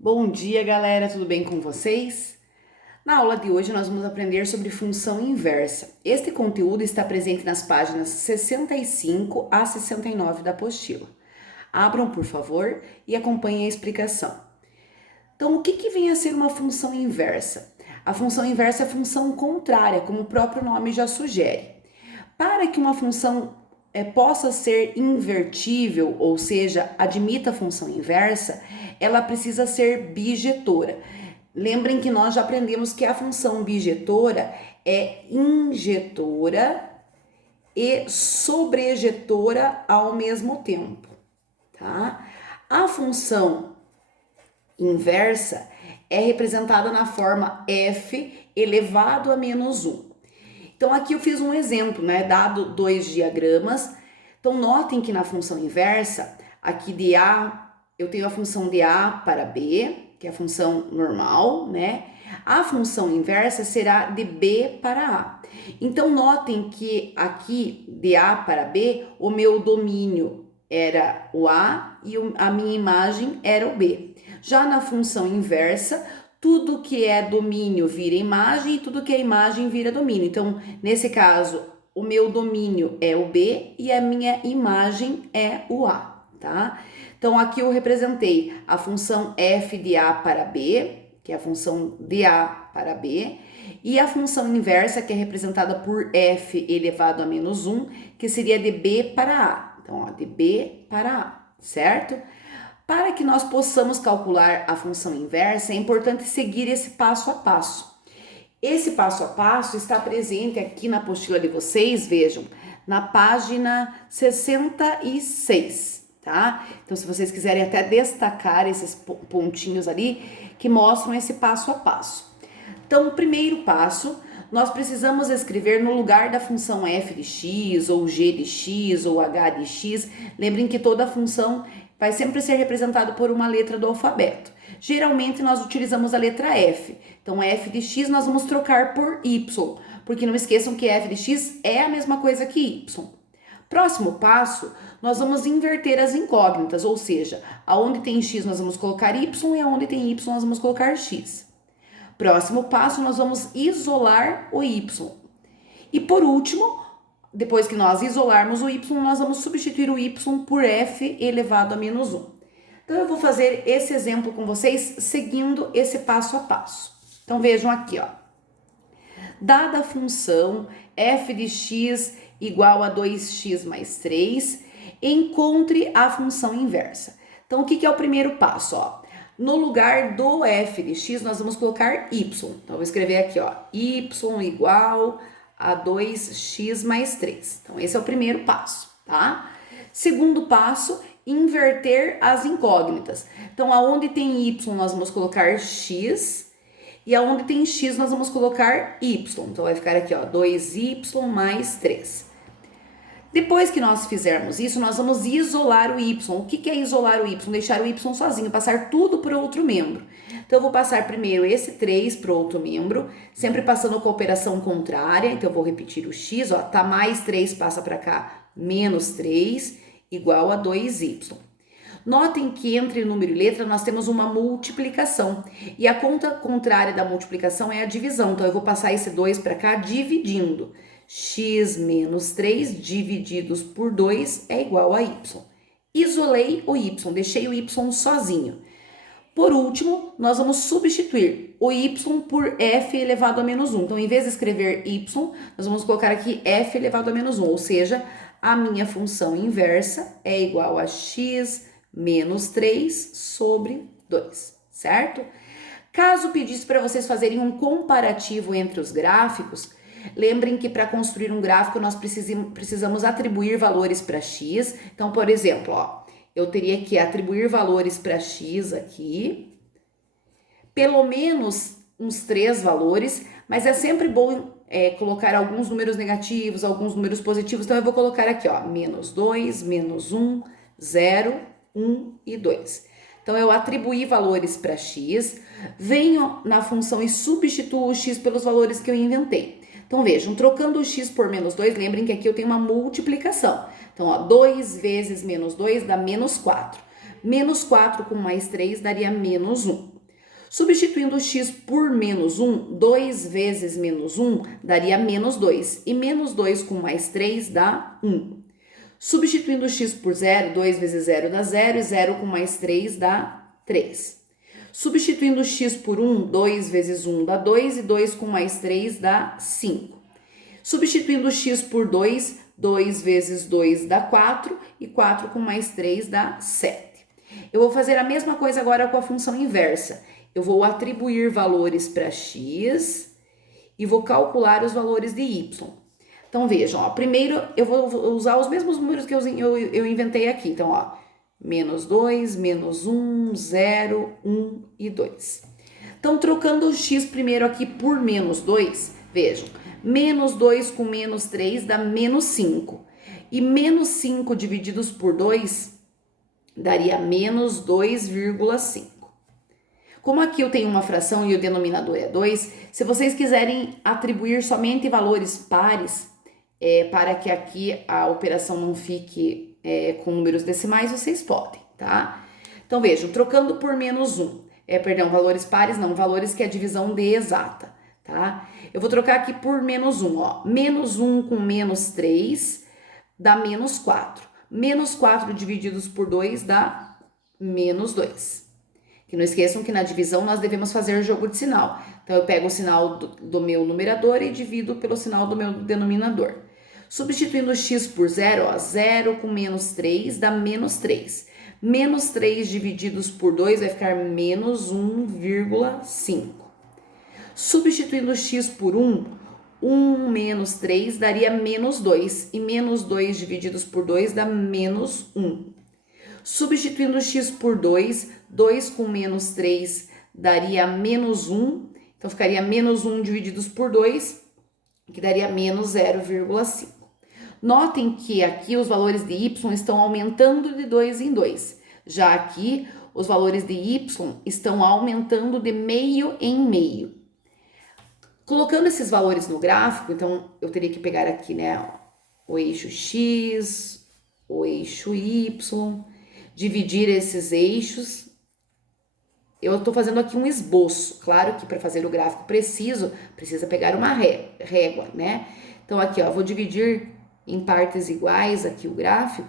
Bom dia, galera, tudo bem com vocês? Na aula de hoje nós vamos aprender sobre função inversa. Este conteúdo está presente nas páginas 65 a 69 da apostila. Abram, por favor, e acompanhem a explicação. Então, o que vem a ser uma função inversa? A função inversa é a função contrária, como o próprio nome já sugere. Para que uma função possa ser invertível, ou seja, admita a função inversa, ela precisa ser bijetora. Lembrem que nós já aprendemos que a função bijetora é injetora e sobrejetora ao mesmo tempo, tá? A função inversa é representada na forma f elevado a menos 1. Então, aqui eu fiz um exemplo, né? Dado dois diagramas. Então, notem que na função inversa, aqui de A, eu tenho a função de A para B, que é a função normal, né? A função inversa será de B para A. Então, notem que aqui, de A para B, o meu domínio era o A e a minha imagem era o B. Já na função inversa, tudo que é domínio vira imagem e tudo que é imagem vira domínio. Então, nesse caso, o meu domínio é o B e a minha imagem é o A, tá? Então, aqui eu representei a função f de A para B, que é a função de A para B, e a função inversa, que é representada por f elevado a menos 1, que seria de B para A. Então, ó, de B para A, certo? Para que nós possamos calcular a função inversa, é importante seguir esse passo a passo. Esse passo a passo está presente aqui na apostila de vocês, vejam, na página 66, tá? Então, se vocês quiserem até destacar esses pontinhos ali que mostram esse passo a passo. Então, o primeiro passo, nós precisamos escrever no lugar da função f de x, ou g de x, ou h de x. Lembrem que toda função vai sempre ser representado por uma letra do alfabeto. Geralmente nós utilizamos a letra F. Então, f de x nós vamos trocar por y, porque não esqueçam que f de x é a mesma coisa que y. Próximo passo, nós vamos inverter as incógnitas, ou seja, aonde tem x nós vamos colocar y e aonde tem y nós vamos colocar x. Próximo passo, nós vamos isolar o y. E por último, depois que nós isolarmos o y, nós vamos substituir o y por f elevado a menos 1. Então, eu vou fazer esse exemplo com vocês seguindo esse passo a passo. Então, vejam aqui, ó. Dada a função f de x igual a 2x mais 3, encontre a função inversa. Então, o que é o primeiro passo, ó? No lugar do f de x, nós vamos colocar y. Então, eu vou escrever aqui, ó, y igual a 2x mais 3. Então, esse é o primeiro passo, tá? Segundo passo, inverter as incógnitas. Então, aonde tem y, nós vamos colocar x, e aonde tem x, nós vamos colocar y. Então, vai ficar aqui, ó, 2y mais 3. Depois que nós fizermos isso, nós vamos isolar o y. O que é isolar o y? Deixar o y sozinho, passar tudo para outro membro. Então, eu vou passar primeiro esse 3 para outro membro, sempre passando com a operação contrária. Então, eu vou repetir o x, ó, tá mais 3, passa para cá, menos 3, igual a 2y. Notem que entre número e letra nós temos uma multiplicação. E a conta contrária da multiplicação é a divisão. Então, eu vou passar esse 2 para cá dividindo. X menos 3 divididos por 2 é igual a y. Isolei o y, deixei o y sozinho. Por último, nós vamos substituir o y por f elevado a menos 1. Então, em vez de escrever y, nós vamos colocar aqui f elevado a menos 1. Ou seja, a minha função inversa é igual a x menos 3 sobre 2, certo? Caso pedisse para vocês fazerem um comparativo entre os gráficos, lembrem que para construir um gráfico nós precisamos atribuir valores para x. Então, por exemplo, ó, eu teria que atribuir valores para x aqui, pelo menos uns 3 valores, mas é sempre bom colocar alguns números negativos, alguns números positivos. Então, eu vou colocar aqui, ó, menos 2, menos 1, 0, 1 e 2. Então, eu atribuí valores para x, venho na função e substituo o x pelos valores que eu inventei. Então, vejam, trocando o x por menos 2, lembrem que aqui eu tenho uma multiplicação. Então, ó, 2 vezes menos 2 dá menos 4. Menos 4 com mais 3 daria menos 1. Substituindo x por menos 1, 2 vezes menos 1 daria menos 2. E menos 2 com mais 3 dá 1. Substituindo x por 0, 2 vezes 0 dá 0. E 0 com mais 3 dá 3. Substituindo x por 1, 2 vezes 1 dá 2. E 2 com mais 3 dá 5. Substituindo x por 2, 2 vezes 2 dá 4. E 4 com mais 3 dá 7. Eu vou fazer a mesma coisa agora com a função inversa. Eu vou atribuir valores para x e vou calcular os valores de y. Então, vejam, ó, primeiro eu vou usar os mesmos números que eu inventei aqui. Então, ó, menos 2, menos 1, 0, 1 e 2. Então, trocando o x primeiro aqui por menos 2, vejam, menos 2 com menos 3 dá menos 5. E menos 5 divididos por 2 daria menos 2,5. Como aqui eu tenho uma fração e o denominador é 2, se vocês quiserem atribuir somente valores pares, para que aqui a operação não fique com números decimais, vocês podem, tá? Então, vejam, trocando por menos 1, valores pares não, valores que é divisão de exata, tá? Eu vou trocar aqui por menos 1, ó, menos 1 com menos 3 dá menos 4. Menos 4 divididos por 2 dá menos 2. Que não esqueçam que na divisão nós devemos fazer jogo de sinal. Então, eu pego o sinal do meu numerador e divido pelo sinal do meu denominador. Substituindo x por 0, ó, 0 com menos 3 dá menos 3. Menos 3 divididos por 2 vai ficar menos 1,5. Substituindo x por 1, 1 menos 3 daria menos 2. E menos 2 divididos por 2 dá menos 1. Substituindo x por 2, 2 com menos 3 daria menos 1. Então, ficaria menos 1 divididos por 2, que daria menos 0,5. Notem que aqui os valores de y estão aumentando de 2 em 2. Já aqui, os valores de y estão aumentando de meio em meio. Colocando esses valores no gráfico, então, eu teria que pegar aqui, né, o eixo x, o eixo y, dividir esses eixos. Eu estou fazendo aqui um esboço. Claro que para fazer o gráfico precisa pegar uma régua, né? Então, aqui, ó, vou dividir em partes iguais aqui o gráfico.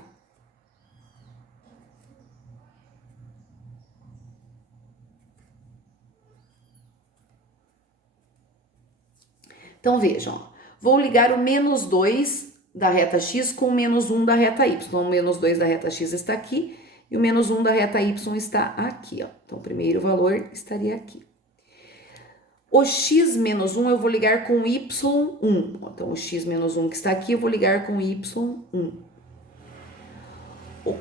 Então, vejam, ó, vou ligar o menos 2 da reta x com o menos 1 da reta y. Então, o menos 2 da reta x está aqui. E o menos 1 da reta y está aqui, ó. Então, o primeiro valor estaria aqui. O x menos 1 eu vou ligar com y1. Então, o x menos 1 que está aqui, eu vou ligar com y1.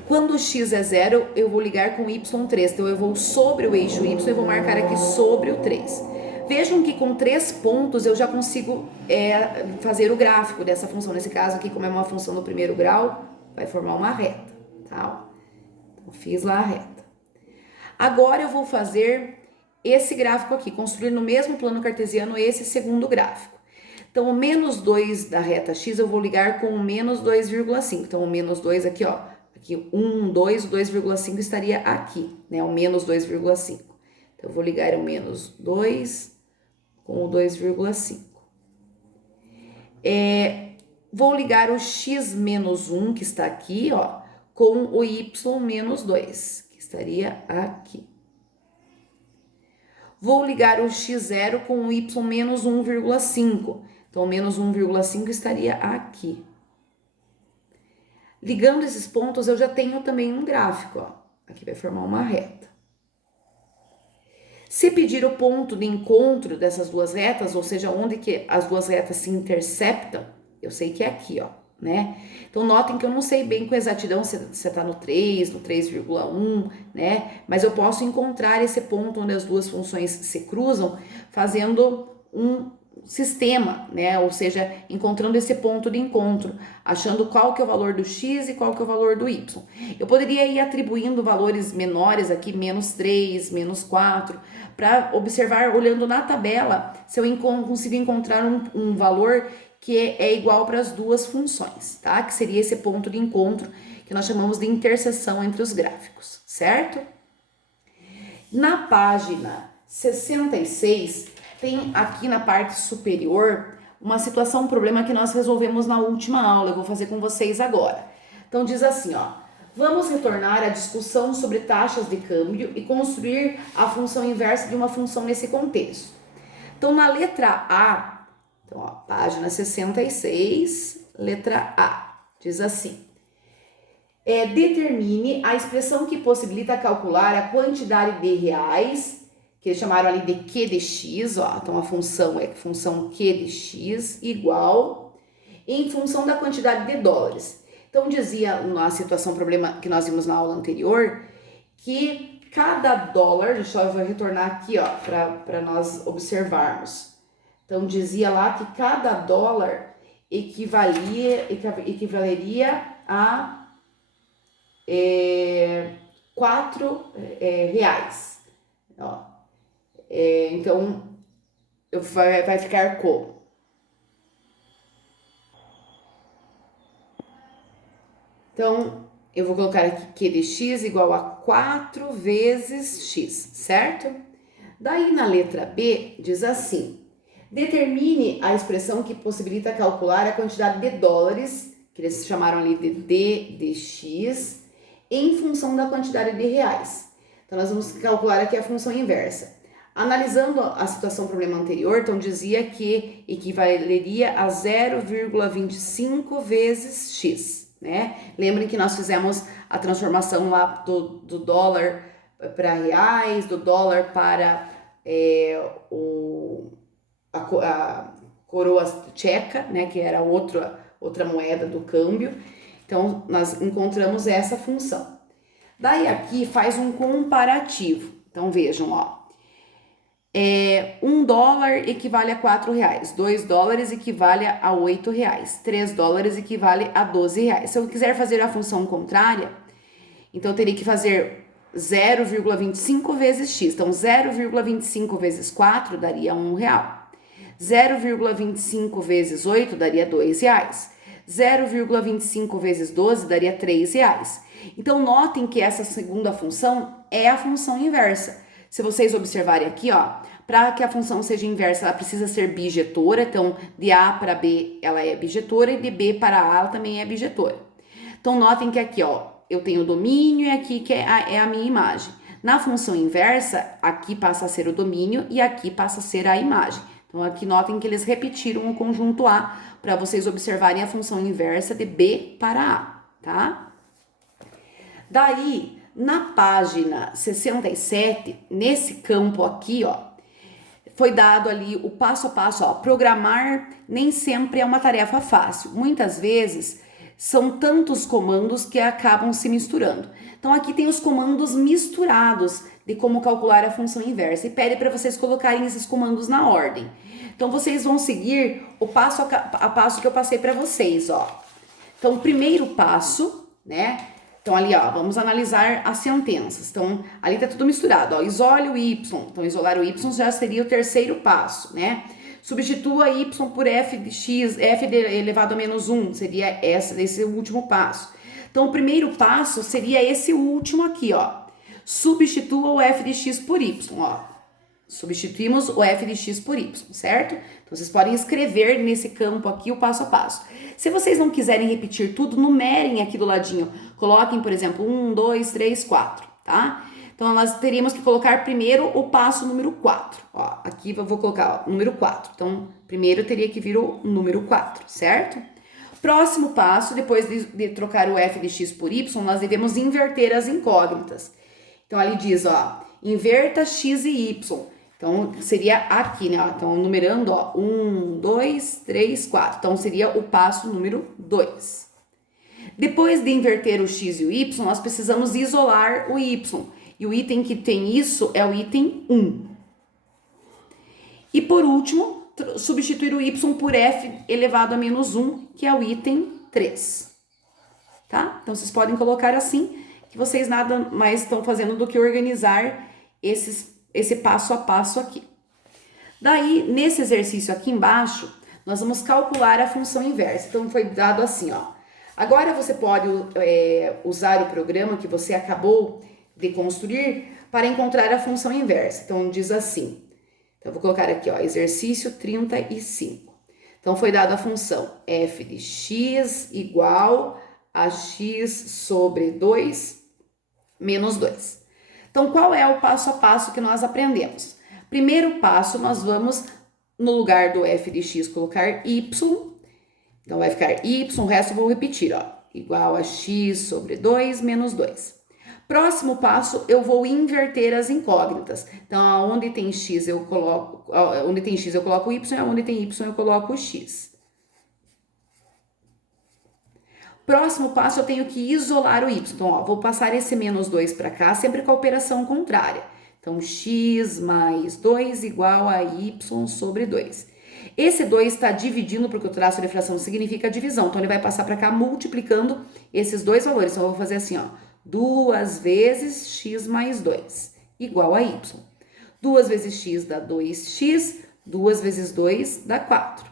Quando o x é 0, eu vou ligar com y3. Então, eu vou sobre o eixo y e vou marcar aqui sobre o 3. Vejam que com 3 pontos eu já consigo fazer o gráfico dessa função. Nesse caso aqui, como é uma função do primeiro grau, vai formar uma reta, tá? Fiz lá a reta. Agora eu vou fazer esse gráfico aqui, construir no mesmo plano cartesiano esse segundo gráfico. Então, o menos 2 da reta x eu vou ligar com o menos 2,5. Então, o menos 2 aqui, ó, aqui 1, 2, o 2,5 estaria aqui, né, o menos 2,5. Então, eu vou ligar o menos 2 com o 2,5. Vou ligar o x menos 1, que está aqui, ó, com o y menos 2, que estaria aqui. Vou ligar o x0 com o y menos 1,5. Então, o menos 1,5 estaria aqui. Ligando esses pontos, eu já tenho também um gráfico, ó. Aqui vai formar uma reta. Se pedir o ponto de encontro dessas duas retas, ou seja, onde que as duas retas se interceptam, eu sei que é aqui, ó. Né? Então, notem que eu não sei bem com exatidão se está no 3, no 3,1, né? Mas eu posso encontrar esse ponto onde as duas funções se cruzam fazendo um sistema, né? Ou seja, encontrando esse ponto de encontro, achando qual que é o valor do x e qual que é o valor do y. Eu poderia ir atribuindo valores menores aqui, menos 3, menos 4, para observar, olhando na tabela, se eu consigo encontrar um valor que é igual para as duas funções, tá? Que seria esse ponto de encontro que nós chamamos de interseção entre os gráficos, certo? Na página 66, tem aqui na parte superior uma situação, um problema que nós resolvemos na última aula, eu vou fazer com vocês agora. Então diz assim, ó, vamos retornar à discussão sobre taxas de câmbio e construir a função inversa de uma função nesse contexto. Então na letra A, então ó, página 66, letra A, diz assim, determine a expressão que possibilita calcular a quantidade de reais, que eles chamaram ali de Q de X, ó, então a função é função Q de X igual, em função da quantidade de dólares. Então dizia na situação, problema que nós vimos na aula anterior, que cada dólar, deixa eu retornar aqui, ó, para nós observarmos. Então dizia lá que cada dólar equivaleria a 4 reais. Ó. Então, vai ficar como? Então, eu vou colocar aqui Q de X igual a 4 vezes X, certo? Daí, na letra B, diz assim, determine a expressão que possibilita calcular a quantidade de dólares, que eles chamaram ali de D de X, em função da quantidade de reais. Então, nós vamos calcular aqui a função inversa. Analisando a situação problema anterior, então dizia que equivaleria a 0,25 vezes X, né? Lembrem que nós fizemos a transformação lá do dólar para reais, do dólar para a coroa tcheca, né? Que era outra moeda do câmbio. Então, nós encontramos essa função. Daí aqui faz um comparativo. Então, vejam, ó. 1 dólar equivale a 4 reais. 2 dólares equivale a 8 reais. 3 dólares equivale a 12 reais. Se eu quiser fazer a função contrária, então eu teria que fazer 0,25 vezes x. Então, 0,25 vezes 4 daria 1 real. 0,25 vezes 8 daria 2 reais. 0,25 vezes 12 daria 3 reais. Então, notem que essa segunda função é a função inversa. Se vocês observarem aqui, ó, para que a função seja inversa, ela precisa ser bijetora. Então, de A para B, ela é bijetora, e de B para A, ela também é bijetora. Então, notem que aqui, ó, eu tenho o domínio e aqui que é a minha imagem. Na função inversa, aqui passa a ser o domínio e aqui passa a ser a imagem. Então, aqui notem que eles repetiram o conjunto A para vocês observarem a função inversa de B para A, tá? Daí, na página 67, nesse campo aqui, ó, foi dado ali o passo a passo, ó, programar nem sempre é uma tarefa fácil. Muitas vezes são tantos comandos que acabam se misturando. Então, aqui tem os comandos misturados de como calcular a função inversa e pede para vocês colocarem esses comandos na ordem. Então, vocês vão seguir o passo a passo que eu passei para vocês, ó. Então, o primeiro passo, né? Então, ali, ó, vamos analisar as sentenças. Então, ali tá tudo misturado, ó. Isole o y. Então, isolar o y já seria o terceiro passo, né? Substitua y por f de x, f elevado a menos 1, seria esse último passo. Então, o primeiro passo seria esse último aqui, ó. Substitua o f de x por y, ó. Substituímos o f de x por y, certo? Então, vocês podem escrever nesse campo aqui o passo a passo. Se vocês não quiserem repetir tudo, numerem aqui do ladinho. Coloquem, por exemplo, 1, 2, 3, 4, tá? Então, nós teríamos que colocar primeiro o passo número 4. Ó, aqui eu vou colocar ó, número 4. Então, primeiro teria que vir o número 4, certo? Próximo passo, depois de trocar o f de x por y, nós devemos inverter as incógnitas. Então, ali diz, ó, inverta x e y. Então, seria aqui, né? Ó, então, numerando, ó, 1, 2, 3, 4. Então, seria o passo número 2. Depois de inverter o x e o y, nós precisamos isolar o y. E o item que tem isso é o item 1. E, por último, substituir o y por f elevado a menos 1, que é o item 3. Tá? Então, vocês podem colocar assim, que vocês nada mais estão fazendo do que organizar esse passo a passo aqui. Daí, nesse exercício aqui embaixo, nós vamos calcular a função inversa. Então, foi dado assim, ó. Agora você pode usar o programa que você acabou de construir para encontrar a função inversa. Então, diz assim. Então, eu vou colocar aqui, ó, exercício 35. Então, foi dada a função f de x igual a x sobre 2 menos 2. Então, qual é o passo a passo que nós aprendemos? Primeiro passo, nós vamos, no lugar do f de x, colocar y. Então, vai ficar y, o resto eu vou repetir, ó, igual a x sobre 2 menos 2. Próximo passo, eu vou inverter as incógnitas. Então, onde tem x eu coloco y, onde tem y eu coloco x. Próximo passo, eu tenho que isolar o y. Então, ó, vou passar esse menos 2 para cá, sempre com a operação contrária. Então, x mais 2 igual a y sobre 2. Esse 2 está dividindo, porque o traço de fração significa divisão. Então, ele vai passar para cá multiplicando esses dois valores. Então, eu vou fazer assim, ó. 2 vezes x mais 2 igual a y. 2 vezes x dá 2x, 2 vezes 2 dá 4.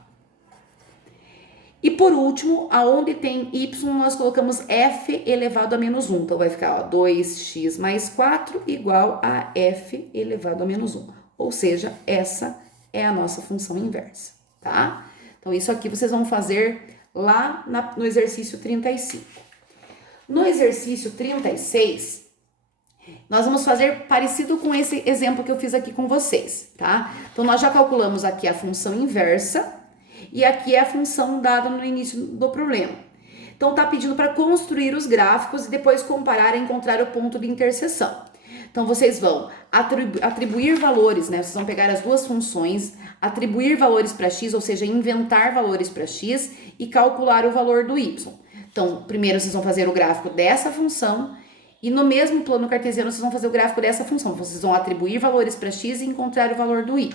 E por último, aonde tem y, nós colocamos f elevado a menos 1. Então, vai ficar, ó, 2x mais 4 igual a f elevado a menos 1. Ou seja, essa é a nossa função inversa, tá? Então, isso aqui vocês vão fazer lá no exercício 35. No exercício 36, nós vamos fazer parecido com esse exemplo que eu fiz aqui com vocês, tá? Então, nós já calculamos aqui a função inversa e aqui é a função dada no início do problema. Então, tá pedindo para construir os gráficos e depois comparar e encontrar o ponto de interseção. Então, vocês vão atribuir valores, né? Vocês vão pegar as duas funções, atribuir valores para x, ou seja, inventar valores para x e calcular o valor do y. Então, primeiro vocês vão fazer o gráfico dessa função e no mesmo plano cartesiano vocês vão fazer o gráfico dessa função. Vocês vão atribuir valores para x e encontrar o valor do y,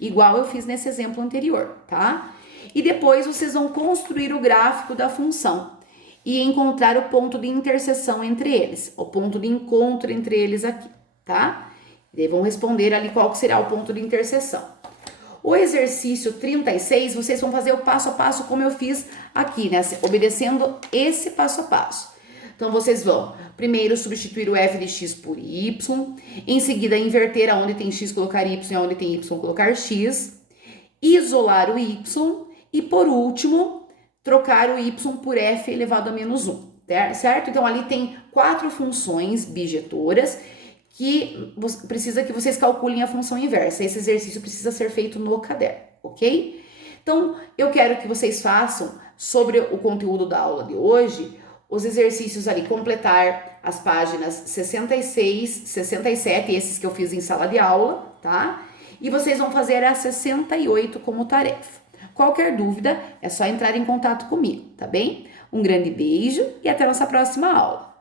igual eu fiz nesse exemplo anterior, tá? E depois vocês vão construir o gráfico da função e encontrar o ponto de interseção entre eles, o ponto de encontro entre eles aqui, tá? E vão responder ali qual que será o ponto de interseção. O exercício 36, vocês vão fazer o passo a passo como eu fiz aqui, né? Obedecendo esse passo a passo. Então, vocês vão primeiro substituir o f de x por y, em seguida inverter aonde tem x, colocar y, e aonde tem y, colocar x, isolar o y e, por último, trocar o y por f elevado a menos 1, certo? Então, ali tem 4 funções bijetoras que precisa que vocês calculem a função inversa. Esse exercício precisa ser feito no caderno, ok? Então, eu quero que vocês façam, sobre o conteúdo da aula de hoje, os exercícios ali, completar as páginas 66, 67, esses que eu fiz em sala de aula, tá? E vocês vão fazer a 68 como tarefa. Qualquer dúvida, é só entrar em contato comigo, tá bem? Um grande beijo e até a nossa próxima aula.